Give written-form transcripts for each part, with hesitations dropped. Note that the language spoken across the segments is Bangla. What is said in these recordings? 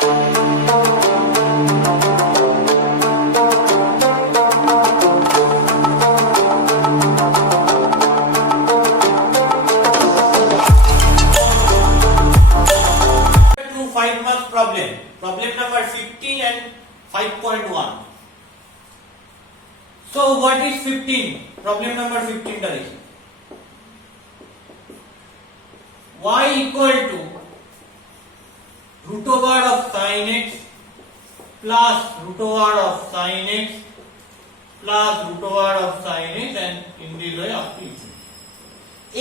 Problem number 15 and 5.1. So what is 15? Problem number 15 টা দেখি। y equal to root over of sin x plus root over of sin x plus root over of sin x and in this way up to infinity।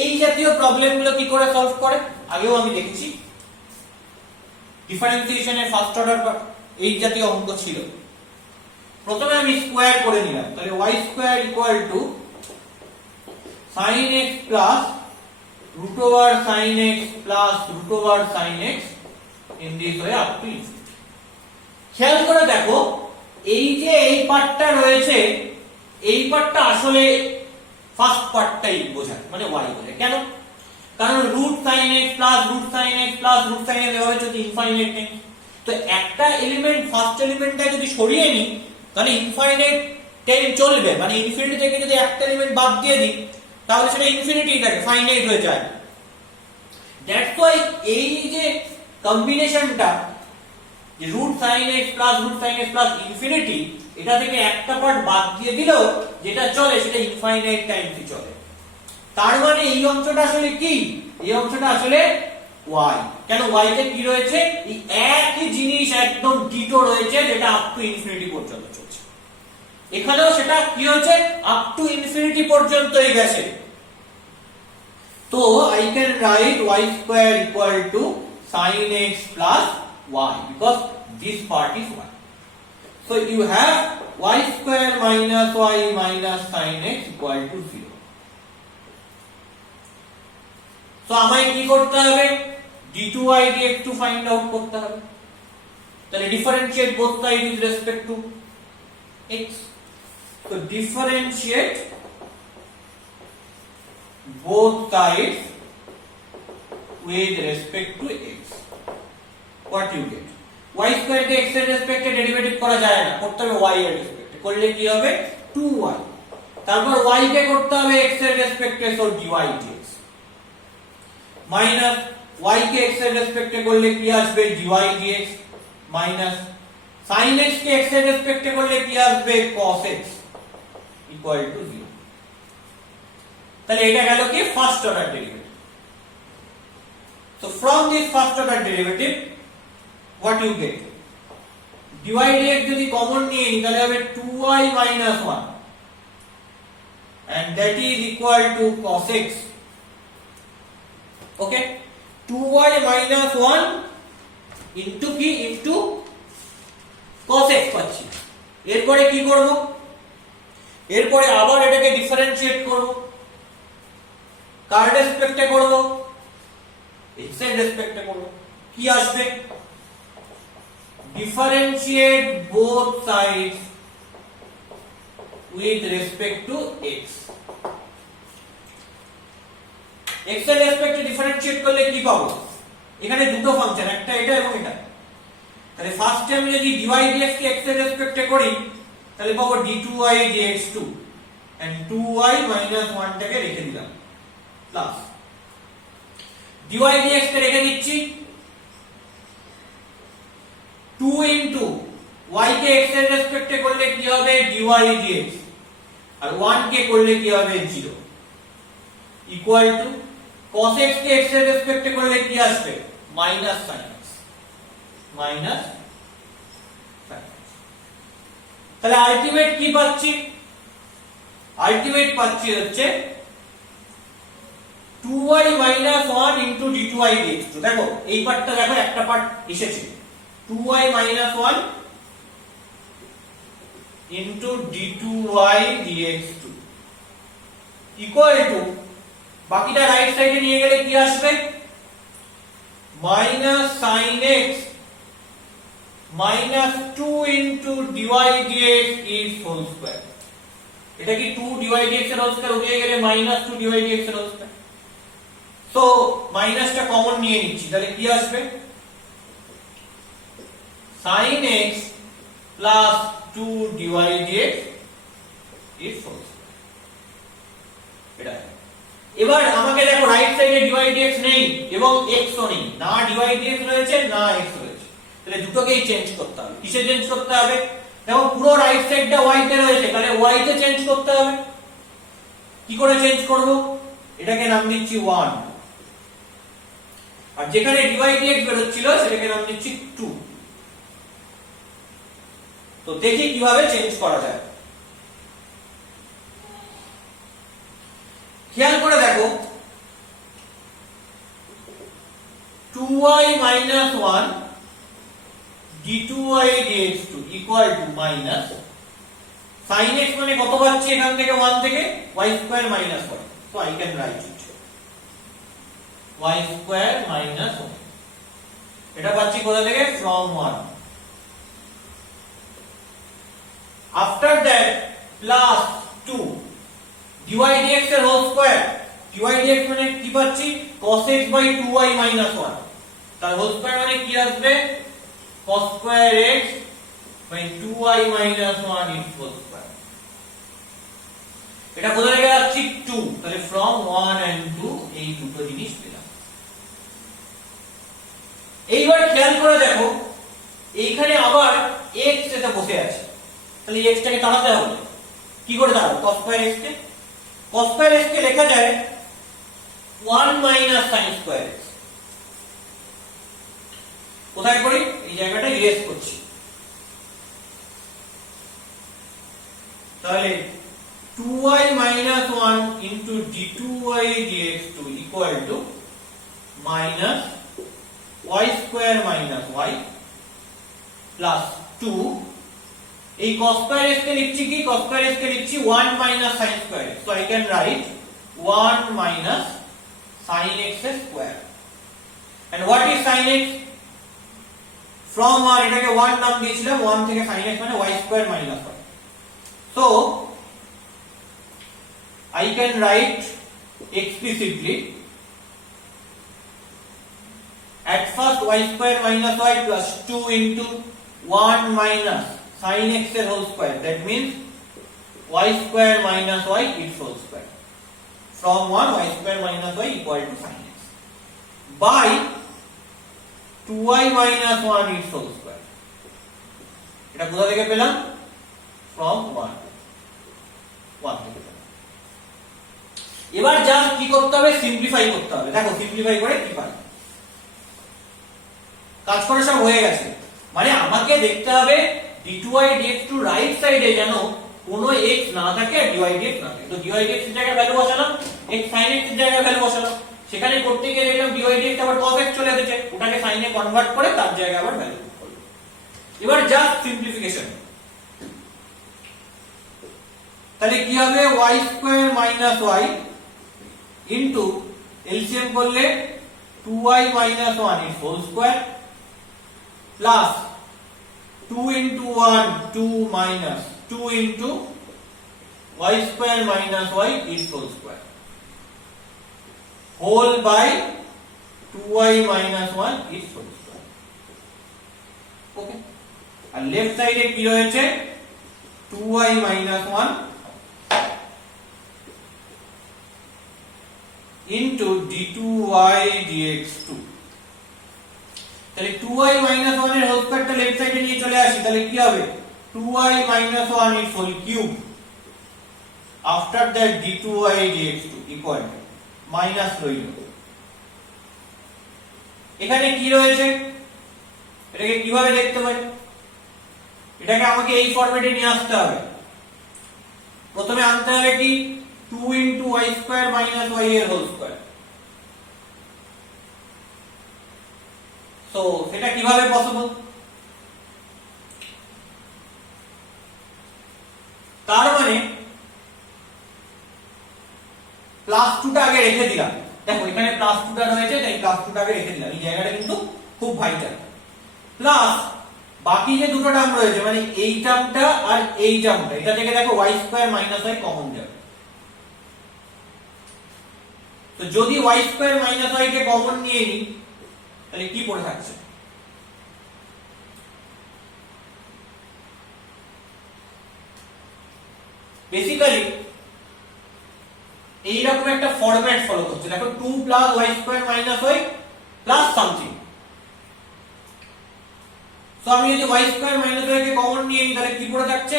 এই জাতীয় প্রবলেম গুলো কি করে সলভ করে আগেও আমি দেখেছি। ডিফারেন্সিয়েশনের ফার্স্ট অর্ডার এই জাতীয় অঙ্ক ছিল। প্রথমে আমি স্কয়ার করে নিলাম, তাহলে y square equal to sin x plus root over sin x plus root over sin x in this way up to infinity। খেয়াল করে দেখো এই যে এই পার্টটা রয়েছে এই পার্টটা আসলে ফার্স্ট পার্টটাই বোঝায়, মানে y বোঝায়। কেন? কারণ root sin x plus root sin x plus root sin x এভাবে যদি ইনফাইনাইট নেই, তো একটা এলিমেন্ট ফার্স্ট এলিমেন্টটা যদি সরিয়ে নিই তাহলে ইনফাইনাইট টেন চলবে, মানে ইনফিনিটি থেকে যদি একটা এলিমেন্ট বাদ দিয়ে দিই তাহলে সেটা ইনফিনিটি থাকে, ফাইনাইট হয়ে যায়। দ্যাটস ওয়াই এই যে কম্বিনেশনটা যে root sin x plus root sin x plus infinity, এটা থেকে একটা পার্ট বাদ দিয়ে দিলেও যেটা চলে সেটা ইনফাইনাইট টাইমসই চলে। তার মানে এই অংশটা আসলে কি? এই অংশটা আসলে y। কেন? y তে কি রয়েছে? এই একই জিনিস একদম ডিটো রয়েছে যেটা আপ টু ইনফিনিটি পর্যন্ত চলছে। এখানেও সেটা কি হয়েছে? আপ টু ইনফিনিটি পর্যন্তই গেছে। তো I can write y square equal to sin x plus y because this part is y. So you have y square minus y minus sin x equal to 0. So আমায় কি করতে হবে? d2y dx ফাইন্ড আউট করতে হবে। তাহলে differentiate both sides with respect to x. So differentiate both sides with respect to x. What you get? y square K x এর রেসপেক্টে ডেরিভেটিভ করা যায় না, করতে হবে y এর রেসপেক্টে। করলে কি হবে? 2y। তারপর y কে করতে হবে x এর রেসপেক্টে, so dy dx minus y কে x এর রেসপেক্টে করলে কি আসবে? dy dx minus sin x কে x এর রেসপেক্টে করলে কি আসবে? cos x equal to 0। তাহলে এটা গেল কি? First order derivative. So from this first order derivative what you get? dy dx যদি কমন নিয়ে নিই তাহলে হবে 2y minus 1 and that is equal to cos x। Okay, 2y minus 1 into কি? into cos x পাচ্ছি। এরপরে কি করব? এরপরে আবার এটাকে ডিফারেন্সিয়েট করব। কার রেসপেক্টে করব? x এর রেসপেক্টে করব। কি আসবে? Differentiate both sides with respect to x। x এর রেসপেক্টে ডিফারেন্সিয়েট করলে কি পাবো? এখানে দুটো ফাংশন, একটা এটা এবং এটা। তাহলে ফার্স্ট টাইম যদি dy dx কে x এর রেসপেক্টে করি তাহলে পাবো d2y dx2 and 2y minus 1 টাকে রেখে দিলাম প্লাস dy dx কে রেখে দিচ্ছি 2 into y কে x এর রেসপেক্টে করলে কি হবে? dy dx আর 1 কে করলে কি হবে? 0 ইকুয়াল টু cos x কে x এর রেসপেক্টে করলে কি আসবে? Minus sin x minus sin x। তাহলে আলটিমেট কি পাচ্ছি? আলটিমেট পাচ্ছি হচ্ছে 2y minus 1 into d2y dx2। দেখো এই পার্টটা দেখো, একটা পার্ট এসেছে 2y minus 1 into d2y dx2 equal to বাকিটা রাইট সাইডে নিয়ে গেলে কি আসবে? minus sin x minus 2 into dy dx is whole square। এটা কি 2 dy dx এর হোল স্কয়ার উঠে গেলে minus 2 dy dx এর হোল স্কয়ার। সো মাইনাসটা কমন নিয়ে নিচ্ছি, তাহলে কি আসবে? sin x plus 2 dy dx is whole square। এটা এবার আমাকে দেখো রাইট সাইডে dy dx নেই এবং x ও নেই, না dy dx রয়েছে না x রয়েছে, তাহলে দুটোকেই চেঞ্জ করতে হবে। কিসে চেঞ্জ করতে হবে? দেখো পুরো রাইট সাইডটা y তে রয়েছে, তাহলে y তে চেঞ্জ করতে হবে। কি করে চেঞ্জ করব? এটাকে নাম দিচ্ছি 1, আর যেখানে dy dx বের হচ্ছিল সেটাকে নাম দিচ্ছি 2। তো দেখি কিভাবে চেঞ্জ করা যায়। খেয়াল করে দেখো 2y minus 1 d2y dx2 equal to minus sin x মানে কত পাচ্ছি এখান থেকে 1 থেকে y square minus 1, so I can write it y square minus 1। এটা পাচ্ছি কোথা থেকে? from 1। after that plus 2 dy dx এর হোল স্কয়ার, dy dx মানে কি পাচ্ছি? cos x by 2y minus 1, তার হোল স্কয়ার মানে কি আসবে? cos square x by 2y minus 1 is whole square। এটা কোথা থেকে আসছে? 2, তাহলে from 1 and 2 এই দুটো জিনিস পেলাম। এইবার খেয়াল করে দেখো এইখানে আবার x এসে বসে আছে, তাহলে x টাকে তাড়াতে হবে। কি করে তাড়াবো? cos square x কে, cos square x কে লেখা যায় 1 minus sin square x। কোথায় করি? এই জায়গাটা ইরেজ করছি। তাহলে 2y minus 1 into d2y dx2 equal to minus y square minus y plus 2। এই cos square x কে লিখছি কি? cos square x কে লিখছি 1 minus sin square x, so I can write 1 minus sin x square। and what is sin x? from 1 এটাকে 1 নাম দিয়েছিলাম, 1 থেকে sin x মানে y square minus 1, so I can write explicitly at first y square minus y plus 2 into 1 minus sin x এর whole square, that means y square minus y its whole square, from 1 y square minus y equal to sin x by 2y minus 1 its whole square। এটা কোথা থেকে পেলাম? from 1 থেকে পেলাম। এবার জাস্ট কি করতে হবে? সিম্পলিফাই করতে হবে। দেখো সিম্পলিফাই করে কি পাই। কাজ করে সব হয়ে গেছে, মানে আমাকে দেখতে হবে d2y dx2 রাইট সাইডে যেন কোনো x না থাকে আর dy dx না থাকে। তো dy dx এর জায়গায় ভ্যালু বসালাম, x sin x এর জায়গায় ভ্যালু বসালাম। সেখানে করতে গিয়ে দেখলাম dy dx আবার cos x চলে এসেছে, ওটাকে sin এ কনভার্ট করে তার জায়গায় আবার ভ্যালু করলাম। এবার জাস্ট সিম্পলিফিকেশন। তাহলে কি হবে? y square minus y into LCM করলে 2y minus 1 is whole square plus 2 into 1 2 minus 2 into y square minus y is whole square whole by 2y minus 1 is whole square। Okay, আর লেফট সাইডে কি রয়েছে? 2y minus 1 into d2y dx2। তাহলে 2y minus 1 এর হোল স্কয়ারটা লেফট সাইডে নিয়ে চলে আসি, তাহলে কি হবে? 2y minus 1 is whole cube, after that d2y dx2 equal to minus রইল। এখানে কি রয়েছে? এটাকে কিভাবে দেখতে পারি? এটাকে আমাকে এই ফরম্যাটে নিয়ে আসতে হবে। প্রথমে আনতে হবে কি? 2 into y square minus y এর হোল স্কয়ার। সো সেটা কিভাবে পসিবল? তার মানে প্লাস 2 টা আগে রেখে দিলাম। দেখো এখানে প্লাস 2 টা রয়েছে, তাই প্লাস 2 টা আগে রেখে দিলাম। এই জায়গাটা কিন্তু খুব ভাইটাল। প্লাস বাকি যে দুটো টার্ম রয়েছে মানে এই টার্মটা আর এই টার্মটা, এটা থেকে দেখো y square minus y common যাবে। তো যদি y square minus y কে কমন নিয়ে নিই তাহলে কি পড়ে থাকছে? বেসিক্যালি এইরকম একটা ফরম্যাট ফলো করছে। দেখো 2 plus y square minus y plus something. So আমি যদি ওয়াই স্কয়ার মাইনাস ওয়াই কে কমন নিয়ে নিই তাহলে কি পড়ে থাকছে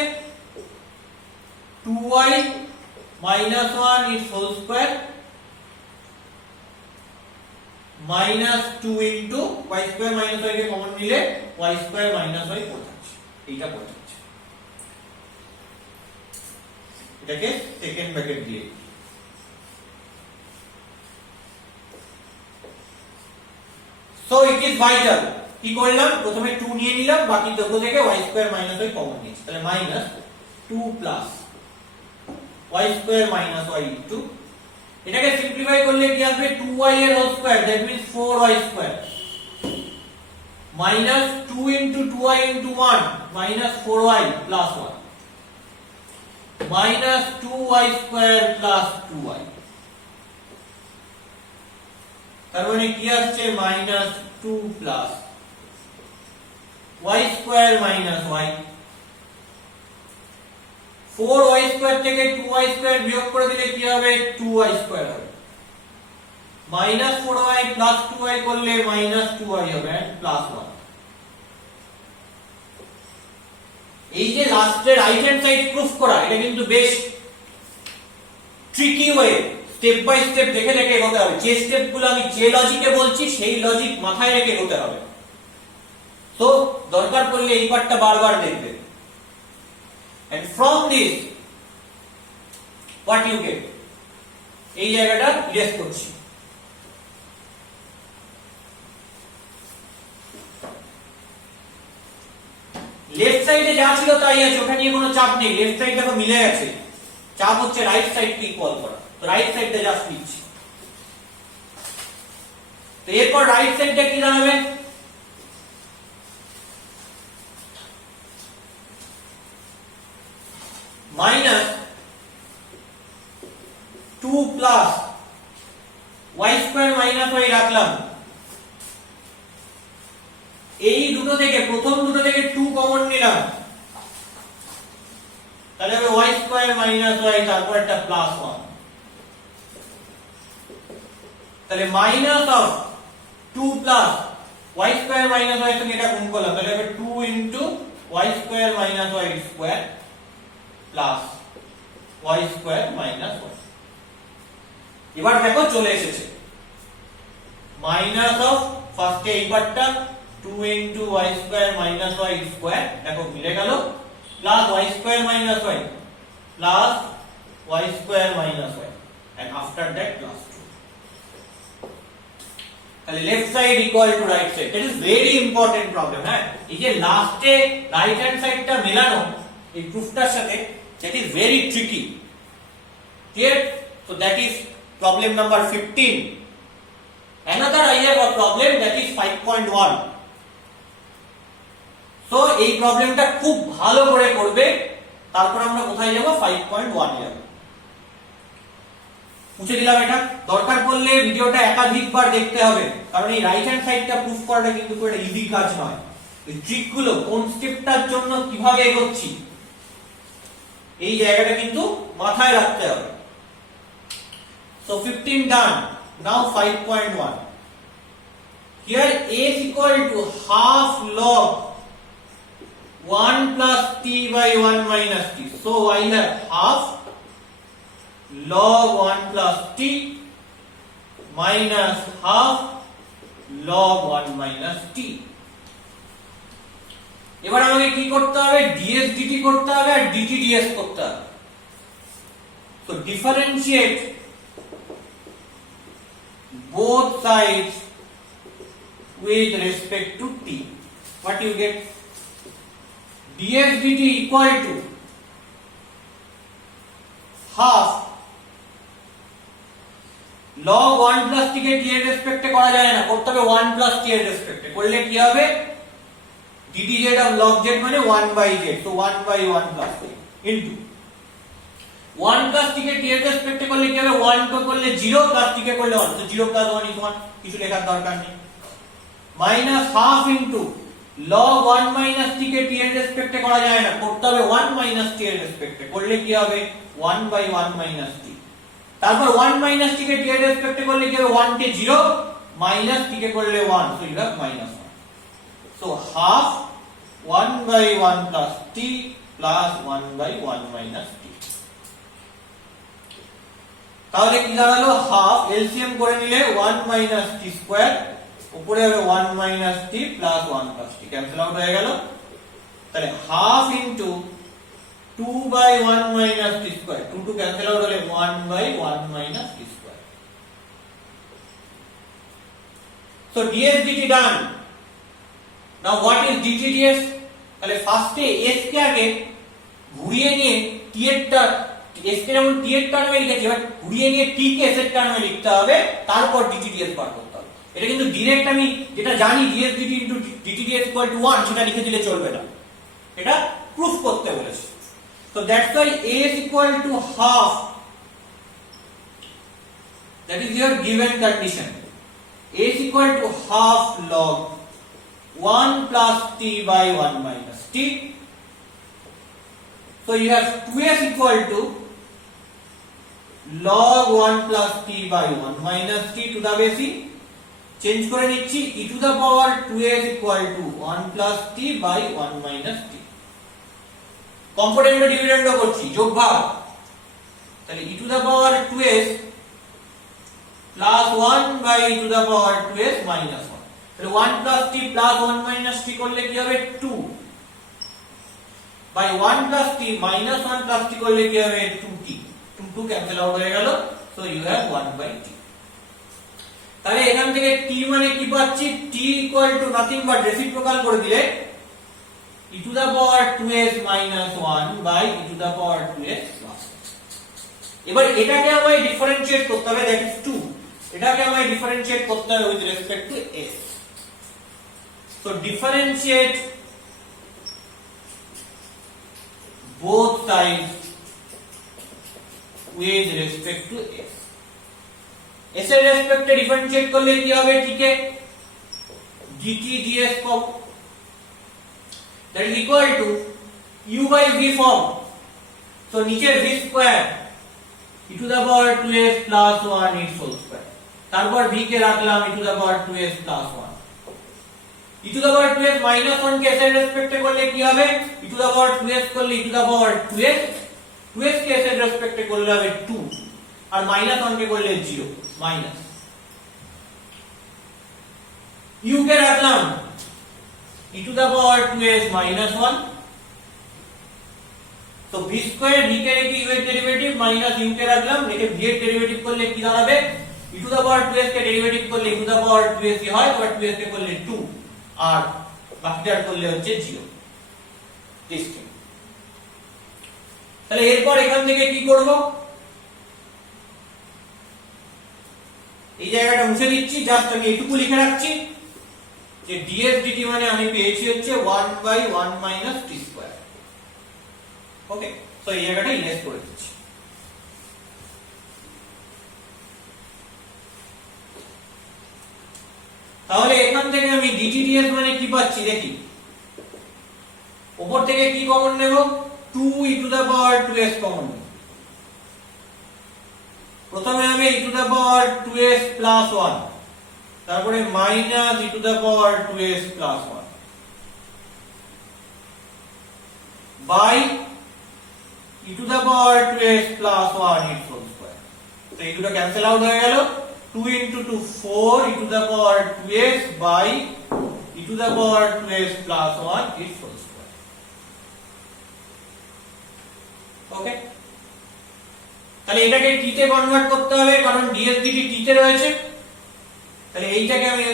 2y minus 1 is whole square minus 2 into y square minus y K common নিলে y square minus y পড়ে থাকছে। এইটা পড়ে থাকছে, এটাকে সেকেন্ড ব্র্যাকেট দিয়ে। সো ইট ইজ ভাইটাল, কি করলাম প্রথমে 2 নিয়ে নিলাম, বাকি দুটো থেকে y square minus y common নিয়েছি, তাহলে মাইনাস 2 প্লাস y square minus y into, এটাকে সিম্পলিফাই করলে কি আসবে 2y এর whole square, that means 4y square minus 2 into 2y into 1 minus 4y plus 1 minus 2y square plus 2y, তার মানে কি আসছে minus 2 plus y square minus y, 4y square থেকে 2y স্কয়ার বিয়োগ করে দিলে কি হবে 2y স্কয়ার হবে, minus 4y plus 2y করলে minus 2y হবে and plus 1। এই যে লাস্টে রাইট হ্যান্ড সাইড প্রুফ করা, এটা কিন্তু বেশ tricky way, step by step দেখে দেখে এগোতে হবে। যে স্টেপগুলো আমি যে লজিকে বলছি সেই লজিক মাথায় রেখে এগোতে হবে। তো দরকার পড়লে এই পার্টটা বারবার দেখবে। And from this what you get, এই জায়গাটা ইরেজ করছি। লেফট সাইডে যা ছিল তাই আছে, ওটা নিয়ে কোনো চাপ নেই। লেফট সাইড দেখো মিলে গেছে, চাপ হচ্ছে রাইট সাইডকে ইকুয়াল করা। তো রাইট সাইডটা জাস্ট নিচ্ছি। তো এরপর রাইট সাইডটা কি দাঁড়াবে minus 2 plus y square minus y রাখলাম, এই দুটো থেকে প্রথম দুটো থেকে 2 কমন নিলাম, তাহলে হবে y square minus y, তারপর একটা প্লাস 1, তাহলে মাইনাস অফ 2 প্লাস y square minus y সঙ্গে এটা গুণ করলাম, তাহলে হবে 2 into y square minus y square plus y square minus 1। এবার দেখো চলে এসেছে মাইনাস অফ ফার্স্টে এই পার্টটা 2 into y square minus y square, দেখো মিলে গেল, plus y square minus y plus y square minus y and after that plus 2। তাহলে left side equal to right side, that is very important problem. হ্যাঁ, এই যে লাস্টে রাইট হ্যান্ড সাইডটা মেলানো এই প্রুফটার সাথে, that is very tricky. Clear? So that is problem number 15. Another I have a problem that is 5.1. So এই প্রবলেমটা খুব ভালো করে করবে, তারপর আমরা কোথায় যাব 5.1 এ যাব। মুছে দিলাম এটা, দরকার পড়লে ভিডিওটা একাধিকবার দেখতে হবে, কারণ এই রাইট হ্যান্ড সাইডটা প্রুফ করাটা কিন্তু খুব একটা ইজি কাজ নয়। এই ট্রিকগুলো কোন স্টেপটার জন্য কিভাবে এগোচ্ছি এই জায়গাটা কিন্তু মাথায় রাখতে হবে। So 15 done. Now 5.1. Here a is equal to half log 1 plus t by 1 minus t. So I have half log 1 plus t minus half log 1 minus t. এবার আমাকে কি করতে হবে ds dt করতে হবে আর dt ds করতে হবে। So differentiate both sides with respect to t. What you get? ds dt equal to half log 1 plus t K t এর রেসপেক্টে করা যায় না, করতে হবে 1 plus t এর রেসপেক্টে। করলে কি হবে ddz of log z মানে 1 by z, so 1 by 1 plus t into 1 plus t K t এর রেসপেক্টে করলে কি হবে 1 কে করলে 0 plus t কে করলে 1, so 0 plus 1 is 1, কিছু লেখার দরকার নেই। minus half into log 1 minus t কে t এর রেসপেক্টে করা যায় না, করতে হবে 1 minus t এর রেসপেক্টে। করলে কি হবে 1 by 1 minus t। তারপর 1 minus t কে t এর রেসপেক্টে করলে কি হবে 1 কে 0 minus t কে করলে 1, so you have minus 1, so half 1 by 1 plus t plus 1 by 1 minus t। তাহলে কি দাঁড়ালো হাফ, এলসিএম করে নিলে 1 minus t স্কয়ার, উপরে হবে 1 minus t plus 1 plus t, cancel out হয়ে গেল। তাহলে half into 2 by 1 minus t square, 2 two cancel out হলে 1 by 1 minus t square. So ds dt done. Now what is dt ds? তাহলে ফার্স্টে s কে আগে ঘুরিয়ে নিয়ে t এর টার্ম, s কে যেমন t এর টার্মে লিখেছি, এবার ঘুরিয়ে নিয়ে t কে s এর টার্মে লিখতে হবে, তারপর dt ds বার করতে হবে। এটা কিন্তু ডাইরেক্ট আমি যেটা জানি ds dt dt ds 1 সেটা লিখে দিলে চলবে না, এটা প্রুফ করতে বলেছে। So that's why a is equal to half, that is your given condition, a is equal to half log 1 plus t by 1 minus t. So you have 2s equal to log 1 plus t by 1 minus t to the base e, change করে নিচ্ছি e to the power 2s equal to 1 plus t by 1 minus t, component dividend করছি, যোগ ভাগ, তাহলে e to the power 2s plus 1 by e to the power 2s minus 1, তাহলে 1 plus t plus 1 minus t করলে কি হবে 2 by 1 plus t minus 1 plus t করলে কি হবে 2t, 2 ক্যান্সেল আউট হয়ে গেল, so you have 1 by t। তাহলে এখান থেকে t মানে কি পাচ্ছি, t equal to nothing but reciprocal করে দিলে e to the power 2s minus 1 by e to the power 2s plus 1। এবার এটাকে আমায় ডিফারেন্সিয়েট করতে হবে, that is 2, এটাকে আমায় ডিফারেন্সিয়েট করতে হবে with respect to s, so differentiate both sides with respect to s। s এর রেসপেক্টে ডিফারেন্সিয়েট করলে কি হবে, ঠিক আছে dt ds পাবো, that is equal to u by v form, so নিচে v square e to the power 2s plus 1 its whole square, তারপর v কে রাখলাম e to the power 2s plus 1, e to the power 2s minus 1 K s এর রেসপেক্টে করলে কি হবে, e to the power 2s করলে e to the power 2s, 2s K s এর রেসপেক্টে করলে হবে 2, আর minus 1 কে করলে 0 মাইনাস, u কে রাখলাম e to the power 2s minus 1, so v square v কে রেখে u এর ডেরিভেটিভ মাইনাস u কে রাখলাম, রেখে v এর ডেরিভেটিভ করলে কি দাঁড়াবে, e to the power 2s K derivative করলে e to the power 2s ই হয়, বাট 2s কে করলে 2 আর বাকিটার করলে হচ্ছে 0 টেস্টিং। তাহলে এরপর এখান থেকে কি করব, এই জায়গাটা মুছে দিচ্ছি, জাস্ট আমি এটুকু লিখে রাখছি যে ds dt মানে আমি পেয়েছি হচ্ছে 1 by 1 minus t square, okay, so এই জায়গাটা ইরেজ করে দিচ্ছি। তাহলে এখান থেকে আমি dt ds মানে কি পাচ্ছি দেখি, উপর থেকে কি কমন নেব, 2 e to the power 2s common নেব, প্রথমে হবে e to the power 2s plus 1, তারপরে minus e to the power 2s plus 1 by e to the power 2s plus 1 its whole square, তো এই দুটো ক্যান্সেল আউট হয়ে গেল, 2 into 2 4 e to the power 2s by e to the power 2s plus 1 its whole square, ওকে। তাহলে এটাকে t তে কনভার্ট করতে হবে, কারণ ds dt t তে রয়েছে, তাহলে এইটাকে আমি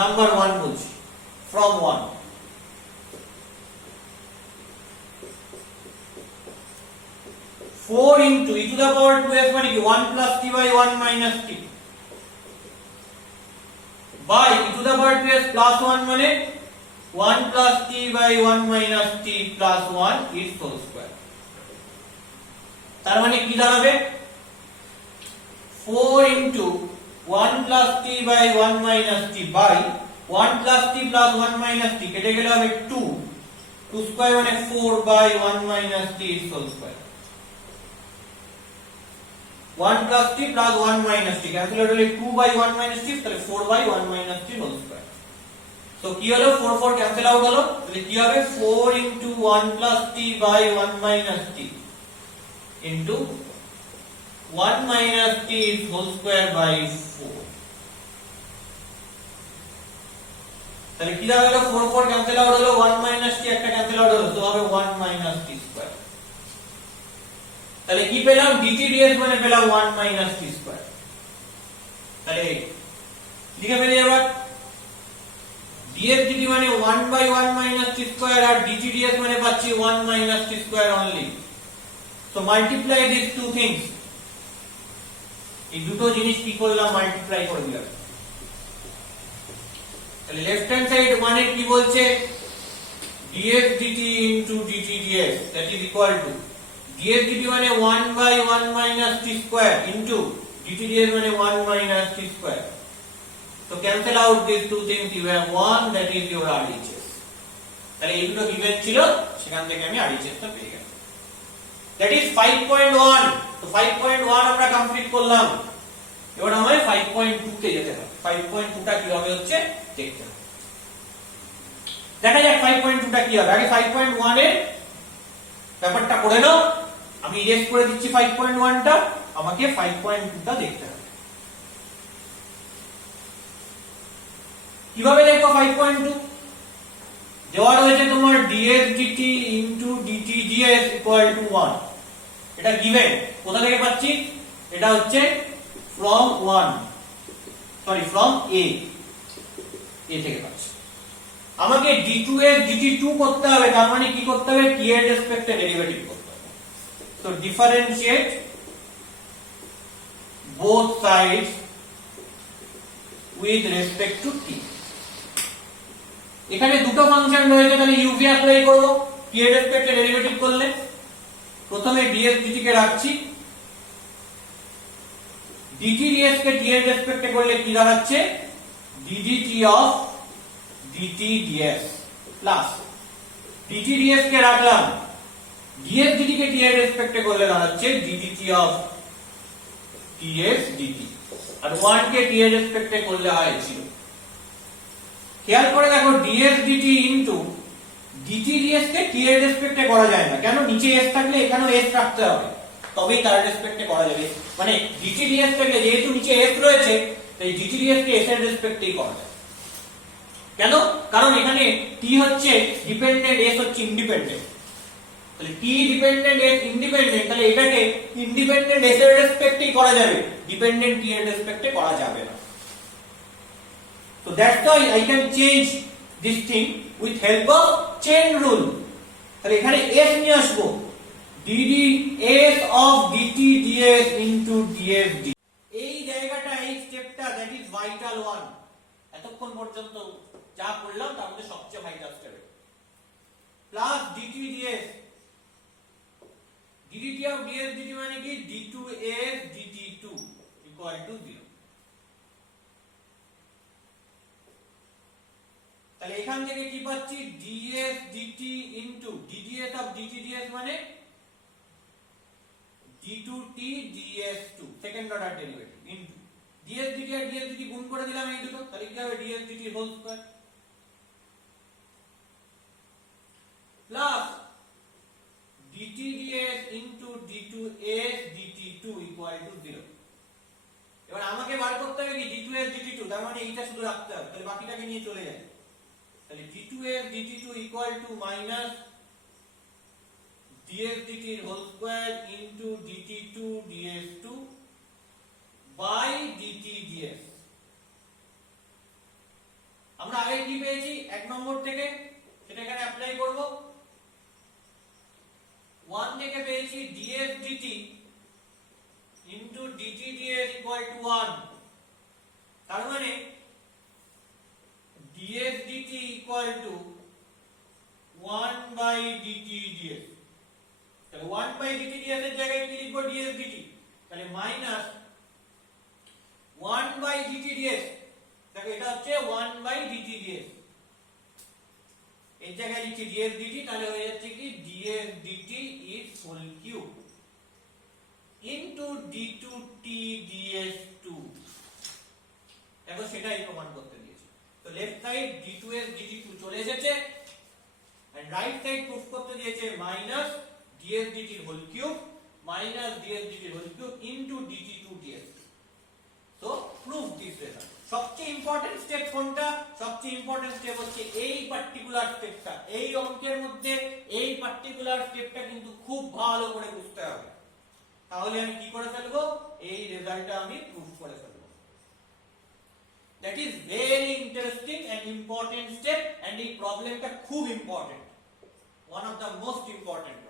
নাম্বার 1 বলছি, from 1, four into e to the power 2s মানে কি 1 plus t by 1 minus t by e to the power 2s plus 1 মানে 1 plus t by 1 minus t plus 1 its whole square, তার মানে কি দাঁড়াবে 4 into 1 plus t by 1 minus t by 1 plus t plus 1 minus t কেটে গেলে হবে 2 2 স্কয়ার মানে 4 by 1 minus t its whole square 1 plus t plus 1 minus t cancel হলে 2 by 1 minus t তাহলে 4 by 1 minus t whole square তো কি হলো 4 4 ক্যান্সেল আউট হলো তাহলে কি হবে 4 into 1 plus t by 1 minus t into 1 minus t is whole square by 4 তাহলে কি দাঁড়ালো 4 4 ক্যান্সেল আউট হলো 1 minus t একটা ক্যান্সেল আউট হলো তো হবে 1 minus t square তাহলে কি পেলাম dt ds মানে পেলাম 1 minus t square তাহলে লিখে ফেলি এবার ds dt মানে 1 by 1 minus t square R dt ds মানে পাচ্ছি 1 minus t square only so multiply these two things এই দুটো জিনিস কি করলাম মাল্টিপ্লাই করে দিলাম তাহলে লেফট হ্যান্ড সাইড মানে কি বলছে ds dt into dt ds that is equal to ds dt মানে 1 by 1 minus t square into dt ds মানে 1 minus t square so cancel out these two things you have 1 that is your RHS তাহলে এই দুটো গিভেন ছিল সেখান থেকে আমি RHS টা পেয়ে গেলাম that is 5.1 তো 5.1 আমরা কমপ্লিট করলাম এবার আমায় 5.2 তে যেতে হবে 5.2 টা কিভাবে হচ্ছে দেখতে হবে দেখা যাক 5.2 টা কি হবে আগে 5.1 এর ব্যাপারটা করে নাও আমি ইরেজ করে দিচ্ছি 5.1 টা আমাকে 5.2 টা দেখতে হবে কিভাবে দেখবো 5.2 দেওয়া রয়েছে তোমার ds dt into dt ds equal to 1 এটা গিভেন কোথা থেকে পাচ্ছি এটা হচ্ছে from a থেকে পাচ্ছি আমাকে d2 এর dt2 করতে হবে তার মানে কি করতে হবে t এর রেসপেক্টে ডেরিভেটিভ করতে হবে তো differentiate both sides with respect to t এখানে দুটো ফাংশন রয়েছে তাহলে uv অ্যাপ্লাই করব t এর রেসপেক্টে ডেরিভেটিভ করলে প্রথমে ds dt কে রাখছি dt ds কে t এর রেসপেক্টে করলে কি দাঁড়াচ্ছে ddt of dt ds plus dt ds কে রাখলাম ds dt কে t এর রেসপেক্টে করলে দাঁড়াচ্ছে ddt of ds dt R 1 K t এর রেসপেক্টে করলে হয় 0 খেয়াল করে দেখো ds dt into dt ds কে t এর রেসপেক্টে করা যায় না কেন নিচে s থাকলে এখানেও s রাখতে হবে তবেই তার রেসপেক্টে করা যাবে মানে dt ds থাকলে যেহেতু নিচে s রয়েছে তাই dt ds কে s এর রেসপেক্টেই করা যায় কেন কারণ এখানে t হচ্ছে ডিপেন্ডেন্ট s হচ্ছে ইন্ডিপেন্ডেন্ট তাহলে t ডিপেন্ডেন্ট s ইন্ডিপেন্ডেন্ট তাহলে এটাকে ইন্ডিপেন্ডেন্ট s এর রেসপেক্টেই করা যাবে ডিপেন্ডেন্ট t এর রেসপেক্টে করা যাবে না so that's why I can change this thing with help of chain rule তাহলে এখানে s নিয়ে আসবো dd s of dt ds into ds dt এই জায়গাটা এই স্টেপটা that is vital one এতক্ষণ পর্যন্ত যা করলাম তার মধ্যে সবচেয়ে vital step plus dt ds dt of ds dt মানে কি d2s dt2 equal to 0 তাহলে এখান থেকে কি পাচ্ছি ds dt into dds of dt ds মানে d2t ds2 second order derivative into ds dt আর ds dt গুণ করে দিলাম এই দুটো তাহলে কি হবে ds dt whole square plus dt ds into d2s dt2 equal to 0 এবার আমাকে বার করতে হবে কি d2s dt2 তার মানে এইটা শুধু রাখতে হবে তাহলে বাকিটাকে নিয়ে চলে যায় তাহলে d2s dt2 equal to minus ds dt whole square into dt2 ds2 by dt ds আমরা আগে কি পেয়েছি এক নম্বর থেকে সেটা এখানে অ্যাপ্লাই করব 1 থেকে পেয়েছি ds dt into dt ds equal to 1 তার মানে ds dt equal to 1 by dt ds তাহলে 1 by dt ds এর জায়গায় কি লিখব ds dt তাহলে মাইনাস 1 by dt ds দেখো এটা হচ্ছে 1 বাই dt ds, এই জায়গায় লিখছি ds dt, তাহলে হয়ে যাচ্ছে কি ds dt is whole cube into d2t ds2। দেখো সেটাই প্রমাণ করতে দিয়েছে। তো লেফট সাইড d2s dt2 চলে এসেছে, এন্ড রাইট সাইড প্রুফ করতে দিয়েছে মাইনাস ds dt এর whole cube minus ds dt এর whole cube into dt2 ds2। তো প্রুফ দিস রেজাল্ট। সবচেয়ে ইম্পর্টেন্ট স্টেপ কোনটা? সবচেয়ে ইম্পর্টেন্ট স্টেপ হচ্ছে এই পার্টিকুলার স্টেপটা। এই অঙ্কের মধ্যে এই পার্টিকুলার স্টেপটা কিন্তু খুব ভালো করে বুঝতে হবে, তাহলে আমি কি করে ফেলবো, এই রেজাল্টটা আমি প্রুফ করে ফেলবো। That is very interesting and important step, and এই প্রবলেমটা খুব important, one of the most important।